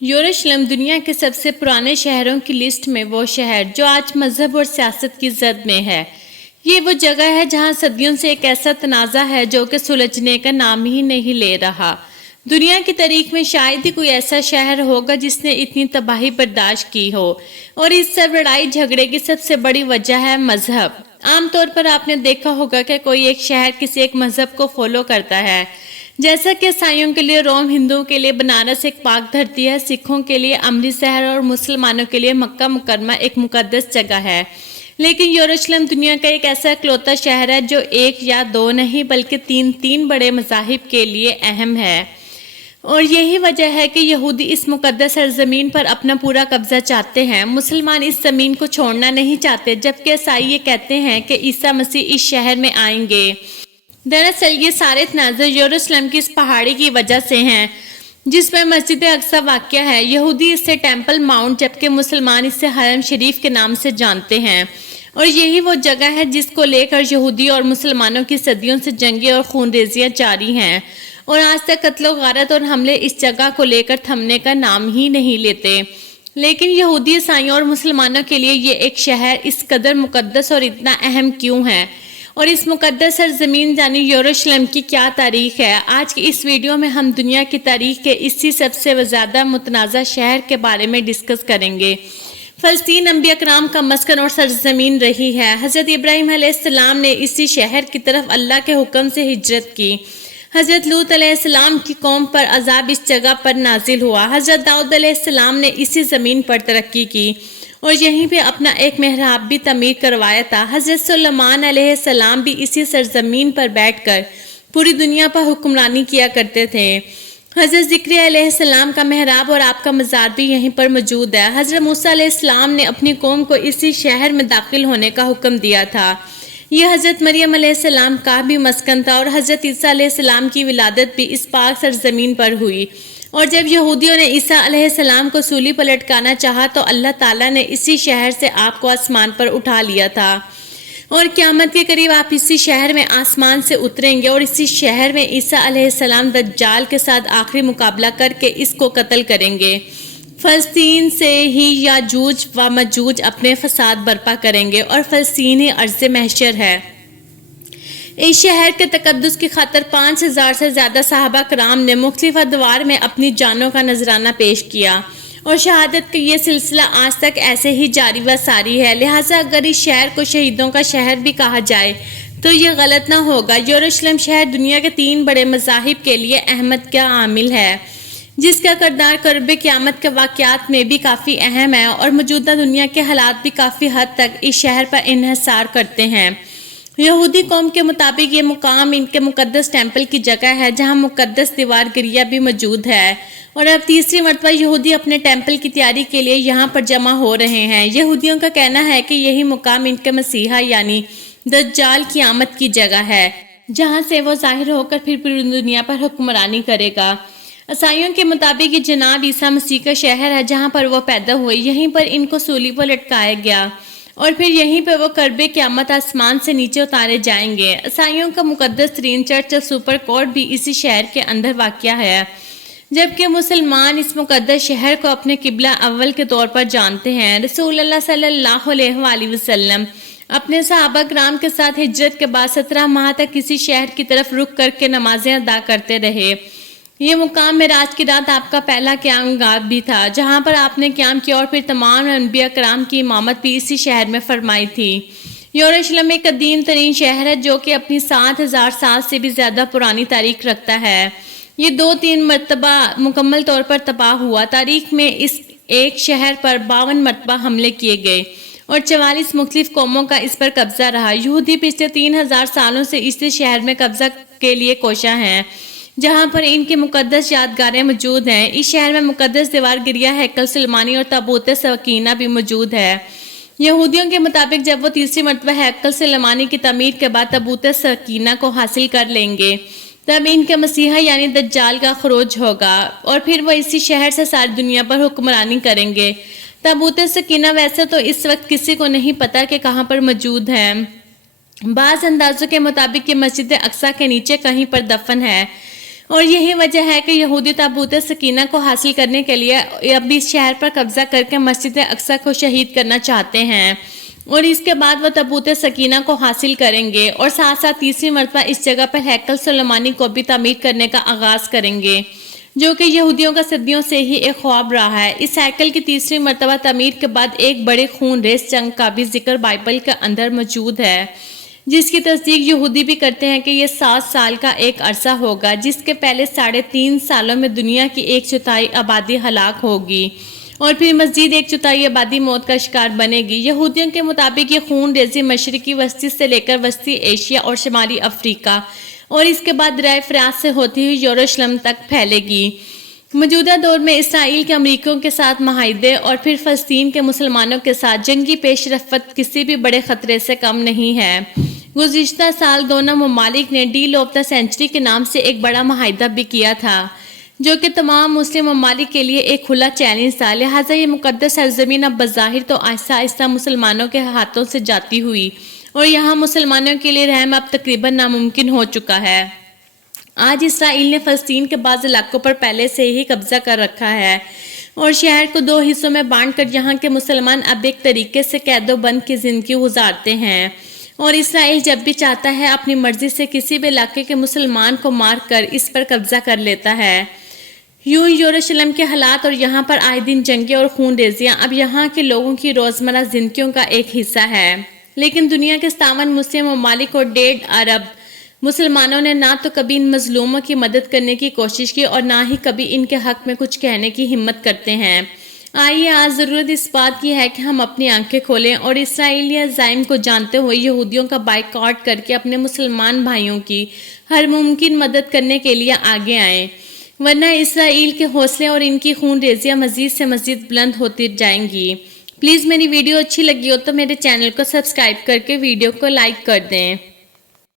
یروشلم دنیا کے سب سے پرانے شہروں کی لسٹ میں وہ شہر جو آج مذہب اور سیاست کی زد میں ہے۔ یہ وہ جگہ ہے جہاں صدیوں سے ایک ایسا تنازع ہے جو کہ سلجھنے کا نام ہی نہیں لے رہا۔ دنیا کی تاریخ میں شاید ہی کوئی ایسا شہر ہوگا جس نے اتنی تباہی برداشت کی ہو، اور اس سب لڑائی جھگڑے کی سب سے بڑی وجہ ہے مذہب۔ عام طور پر آپ نے دیکھا ہوگا کہ کوئی ایک شہر کسی ایک مذہب کو فالو کرتا ہے، جیسا کہ عیسائیوں کے لیے روم، ہندوؤں کے لیے بنارس ایک پاک دھرتی ہے، سکھوں کے لیے امرتسر اور مسلمانوں کے لیے مکہ مکرمہ ایک مقدس جگہ ہے۔ لیکن یروشلم دنیا کا ایک ایسا اکلوتا شہر ہے جو ایک یا دو نہیں بلکہ تین بڑے مذاہب کے لیے اہم ہے، اور یہی وجہ ہے کہ یہودی اس مقدس سرزمین پر اپنا پورا قبضہ چاہتے ہیں۔ مسلمان اس زمین کو چھوڑنا نہیں چاہتے، جبکہ عیسائی یہ کہتے ہیں کہ عیسیٰ مسیح اس شہر میں آئیں گے۔ دراصل یہ سارے تنازع یروشلم کی اس پہاڑی کی وجہ سے ہیں جس میں مسجد اقصی واقع ہے۔ یہودی اسے ٹیمپل ماؤنٹ جبکہ مسلمان اسے حرم شریف کے نام سے جانتے ہیں، اور یہی وہ جگہ ہے جس کو لے کر یہودی اور مسلمانوں کی صدیوں سے جنگیں اور خونریزیاں جاری ہیں، اور آج تک قتل و غارت اور حملے اس جگہ کو لے کر تھمنے کا نام ہی نہیں لیتے۔ لیکن یہودی، عیسائیوں اور مسلمانوں کے لیے یہ ایک شہر اس قدر مقدس اور اتنا اہم کیوں ہے، اور اس مقدس سرزمین یعنی یروشلم کی کیا تاریخ ہے؟ آج کی اس ویڈیو میں ہم دنیا کی تاریخ کے اسی سب سے زیادہ متنازع شہر کے بارے میں ڈسکس کریں گے۔ فلسطین انبیاء کرام کا مسکن اور سرزمین رہی ہے۔ حضرت ابراہیم علیہ السلام نے اسی شہر کی طرف اللہ کے حکم سے ہجرت کی۔ حضرت لوط علیہ السلام کی قوم پر عذاب اس جگہ پر نازل ہوا۔ حضرت داؤد علیہ السلام نے اسی زمین پر ترقی کی اور یہیں پہ اپنا ایک محراب بھی تعمیر کروایا تھا۔ حضرت سلیمان علیہ السلام بھی اسی سرزمین پر بیٹھ کر پوری دنیا پر حکمرانی کیا کرتے تھے۔ حضرت زکریا علیہ السلام کا محراب اور آپ کا مزار بھی یہیں پر موجود ہے۔ حضرت موسیٰ علیہ السلام نے اپنی قوم کو اسی شہر میں داخل ہونے کا حکم دیا تھا۔ یہ حضرت مریم علیہ السلام کا بھی مسکن تھا، اور حضرت عیسیٰ علیہ السلام کی ولادت بھی اس پاک سرزمین پر ہوئی۔ اور جب یہودیوں نے عیسیٰ علیہ السلام کو سولی پر لٹکانا چاہا تو اللہ تعالیٰ نے اسی شہر سے آپ کو آسمان پر اٹھا لیا تھا، اور قیامت کے قریب آپ اسی شہر میں آسمان سے اتریں گے، اور اسی شہر میں عیسیٰ علیہ السلام دجال کے ساتھ آخری مقابلہ کر کے اس کو قتل کریں گے۔ فلسطین سے ہی یاجوج و ماجوج اپنے فساد برپا کریں گے، اور فلسطین ہی ارض محشر ہے۔ اس شہر کے تقدس کی خاطر 5000 سے زیادہ صحابہ کرام نے مختلف ادوار میں اپنی جانوں کا نذرانہ پیش کیا، اور شہادت کا یہ سلسلہ آج تک ایسے ہی جاری و ساری ہے۔ لہٰذا اگر اس شہر کو شہیدوں کا شہر بھی کہا جائے تو یہ غلط نہ ہوگا۔ یروشلم شہر دنیا کے 3 بڑے مذاہب کے لیے اہمیت کا عامل ہے، جس کا کردار قرب قیامت کے واقعات میں بھی کافی اہم ہے، اور موجودہ دنیا کے حالات بھی کافی حد تک اس شہر پر انحصار کرتے ہیں۔ یہودی قوم کے مطابق یہ مقام ان کے مقدس ٹیمپل کی جگہ ہے جہاں مقدس دیوار گریہ بھی موجود ہے، اور اب تیسری مرتبہ یہودی اپنے ٹیمپل کی تیاری کے لیے یہاں پر جمع ہو رہے ہیں۔ یہودیوں کا کہنا ہے کہ یہی مقام ان کے مسیحا یعنی دجال کی آمد کی جگہ ہے، جہاں سے وہ ظاہر ہو کر پھر پوری دنیا پر حکمرانی کرے گا۔ عیسائیوں کے مطابق یہ جناب عیسیٰ مسیح کا شہر ہے جہاں پر وہ پیدا ہوئے، یہیں پر ان کو سولی پر لٹکایا گیا، اور پھر یہیں پہ وہ قرب قیامت آسمان سے نیچے اتارے جائیں گے۔ عیسائیوں کا مقدس ترین چرچ سپر کورٹ بھی اسی شہر کے اندر واقع ہے، جبکہ مسلمان اس مقدس شہر کو اپنے قبلہ اول کے طور پر جانتے ہیں۔ رسول اللہ صلی اللہ علیہ وآلہ وسلم اپنے صحابہ کرام کے ساتھ ہجرت کے بعد 17 ماہ تک کسی شہر کی طرف رخ کر کے نمازیں ادا کرتے رہے۔ یہ مقام معراج کی رات آپ کا پہلا قیام گاہ بھی تھا، جہاں پر آپ نے قیام کیا، اور پھر تمام انبیاء کرام کی امامت بھی اسی شہر میں فرمائی تھی۔ یروشلم ایک قدیم ترین شہر ہے جو کہ اپنی 7000 سال سے بھی زیادہ پرانی تاریخ رکھتا ہے۔ یہ 2-3 مرتبہ مکمل طور پر تباہ ہوا۔ تاریخ میں اس ایک شہر پر 52 مرتبہ حملے کیے گئے، اور 44 مختلف قوموں کا اس پر قبضہ رہا۔ یہودی پچھلے 3000 سالوں سے اس شہر میں قبضہ کے لیے کوشاں ہیں، جہاں پر ان کی مقدس یادگاریں موجود ہیں۔ اس شہر میں مقدس دیوار گریہ، ہیکل سلیمانی اور تابوت سکینہ بھی موجود ہے۔ یہودیوں کے مطابق جب وہ تیسری مرتبہ ہیکل سلیمانی کی تعمیر کے بعد تابوت سکینہ کو حاصل کر لیں گے، تب ان کے مسیحا یعنی دجال کا خروج ہوگا، اور پھر وہ اسی شہر سے ساری دنیا پر حکمرانی کریں گے۔ تابوت سکینہ ویسے تو اس وقت کسی کو نہیں پتا کہ کہاں پر موجود ہے۔ بعض اندازوں کے مطابق یہ مسجد اقصی کے نیچے کہیں پر دفن ہے، اور یہی وجہ ہے کہ یہودی تابوت سکینہ کو حاصل کرنے کے لیے اب اس شہر پر قبضہ کر کے مسجد اقصی کو شہید کرنا چاہتے ہیں، اور اس کے بعد وہ تابوت سکینہ کو حاصل کریں گے اور ساتھ ساتھ تیسری مرتبہ اس جگہ پر ہیکل سلیمانی کو بھی تعمیر کرنے کا آغاز کریں گے، جو کہ یہودیوں کا صدیوں سے ہی ایک خواب رہا ہے۔ اس ہیکل کی تیسری مرتبہ تعمیر کے بعد ایک بڑے خون ریز جنگ کا بھی ذکر بائبل کے اندر موجود ہے، جس کی تصدیق یہودی بھی کرتے ہیں کہ یہ 7 سال کا ایک عرصہ ہوگا، جس کے پہلے 3.5 سالوں میں دنیا کی 1/4 آبادی ہلاک ہوگی اور پھر مزید 1/4 آبادی موت کا شکار بنے گی۔ یہودیوں کے مطابق یہ خون ریزی مشرقی وسطی سے لے کر وسطی ایشیا اور شمالی افریقہ اور اس کے بعد دریائے فرات سے ہوتی ہوئی یروشلم تک پھیلے گی۔ موجودہ دور میں اسرائیل کے امریکیوں کے ساتھ معاہدے اور پھر فلسطین کے مسلمانوں کے ساتھ جنگی پیش رفت کسی بھی بڑے خطرے سے کم نہیں ہے۔ گزشتہ سال دونوں ممالک نے ڈیل آف دی سینچری کے نام سے ایک بڑا معاہدہ بھی کیا تھا، جو کہ تمام مسلم ممالک کے لیے ایک کھلا چیلنج تھا۔ لہٰذا یہ مقدس سرزمین اب بظاہر تو آہستہ آہستہ مسلمانوں کے ہاتھوں سے جاتی ہوئی اور یہاں مسلمانوں کے لیے رحم اب تقریباً ناممکن ہو چکا ہے۔ آج اسرائیل نے فلسطین کے بعض علاقوں پر پہلے سے ہی قبضہ کر رکھا ہے اور شہر کو 2 حصوں میں بانٹ کر یہاں کے مسلمان اب ایک طریقے سے قید و بند کی زندگی گزارتے ہیں، اور اسرائیل جب بھی چاہتا ہے اپنی مرضی سے کسی بھی علاقے کے مسلمان کو مار کر اس پر قبضہ کر لیتا ہے۔ یوں یروشلم کے حالات اور یہاں پر آئے دن جنگیں اور خون ریزیاں اب یہاں کے لوگوں کی روزمرہ زندگیوں کا ایک حصہ ہے، لیکن دنیا کے 57 مسلم ممالک اور 1.5 ارب مسلمانوں نے نہ تو کبھی ان مظلوموں کی مدد کرنے کی کوشش کی اور نہ ہی کبھی ان کے حق میں کچھ کہنے کی ہمت کرتے ہیں۔ آئیے آج ضرورت اس بات کی ہے کہ ہم اپنی آنکھیں کھولیں اور اسرائیلی عزائم کو جانتے ہوئے یہودیوں کا بائیکاٹ کر کے اپنے مسلمان بھائیوں کی ہر ممکن مدد کرنے کے لیے آگے آئیں، ورنہ اسرائیل کے حوصلے اور ان کی خون ریزیاں مزید سے مزید بلند ہوتی جائیں گی۔ پلیز میری ویڈیو اچھی لگی ہو تو میرے چینل کو سبسکرائب کر کے ویڈیو کو لائک کر دیں۔